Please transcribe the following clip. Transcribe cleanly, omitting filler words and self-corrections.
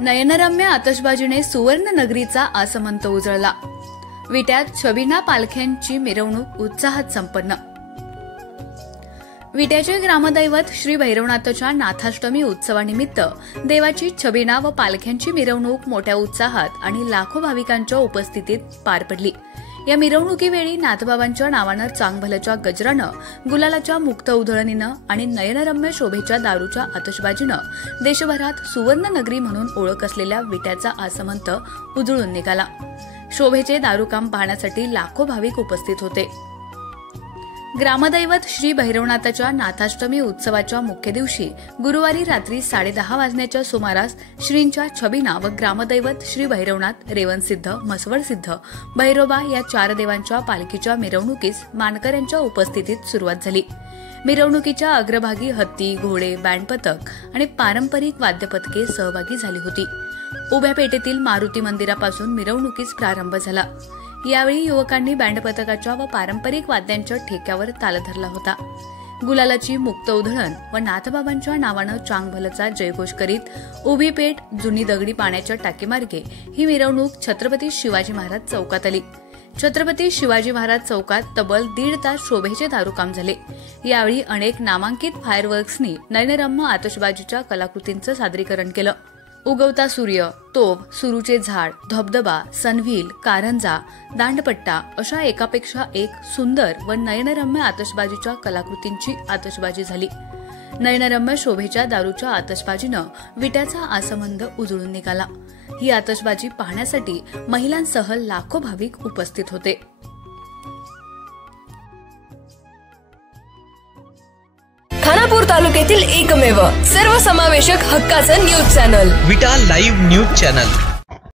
नयनरम्य आतषबाजीने सुवर्ण नगरीचा आसमंत उजळला। विट्यात छबिना पालख्यांची मिरवणूक उत्साहात संपन्न। विट्याचे ग्रामदैवत श्री भैरवनाथच्या नाथाष्टमी उत्सवानिमित्त देवाची छबिना व पालख्यांची मिरवणूक मोठ्या उत्साहात आणि लाखो भाविकांच्या उपस्थितीत पार पडली। या मिरवणुकीवेळी नाथबाबांच्या नावानं चांगभलच्या गजरानं, गुलालाच्या मुक्त उधळणीनं आणि नयनरम्य शोभेच्या दारूच्या आतषबाजीनं देशभरात सुवर्ण नगरी म्हणून ओळख असलेल्या विट्याचा आसमंत उजळून निघाला। शोभेचे दारूकाम पाहण्यासाठी लाखो भाविक उपस्थित होते। ग्रामदैवत श्री भैरवनाथच्या नाथाष्टमी उत्सवाच्या मुख्य दिवशी गुरुवारी रात्री 10:30 वाजण्याच्या सुमारास श्रींच्या छबिना व ग्रामदैवत श्री भैरवनाथ, रेवणसिद्ध, म्हसवडसिद्ध, भैरोबा या 4 देवांच्या पालखीच्या मिरवणुकीस मानकऱ्यांच्या उपस्थितीत सुरुवात झाली। मिरवणुकीच्या अग्रभागी हत्ती, घोडे, बँडपथक आणि पारंपरिक वाद्यपथके सहभागी झाली होती। उभ्या पेठेतील मारुती मंदिरापासून मिरवणुकीस प्रारंभ झाला। यावेळी युवकांनी बँडपथकाच्या व पारंपरिक वाद्यांच्या ठेक्यावर ताल धरला होता। गुलालाची मुक्त उधळण व नाथबाबांच्या नावानं चांगभलचा जयघोष करीत उभी पेठ, जुनी दगडी पाण्याच्या टाकीमार्गे ही मिरवणूक छत्रपती शिवाजी महाराज चौकात आली। छत्रपती शिवाजी महाराज चौकात तब्बल 1.5 तास शोभेचे दारूकाम झाले। यावेळी अनेक नामांकित फायरवर्क्सनी नयनरम्य आतषबाजीच्या कलाकृतींचं सादरीकरण केलं। उगवता सूर्य, तोफ, सुरूचे झाड, धबधबा, सनव्हील, कारंजा, दांडपट्टा अशा एकापेक्षा एक सुंदर व नयनरम्य आतषबाजीच्या कलाकृतींची आतषबाजी झाली। नयनरम्य शोभेच्या दारूच्या आतषबाजीनं विट्याचा आसमंत उजळून निघाला। ही आतषबाजी पाहण्यासाठी महिलांसह लाखो भाविक उपस्थित होते। खानापूर तालुक्यातील एकमेव सर्वसमावेशक हक्काचं न्यूज चॅनल विटा लाईव्ह न्यूज चॅनल।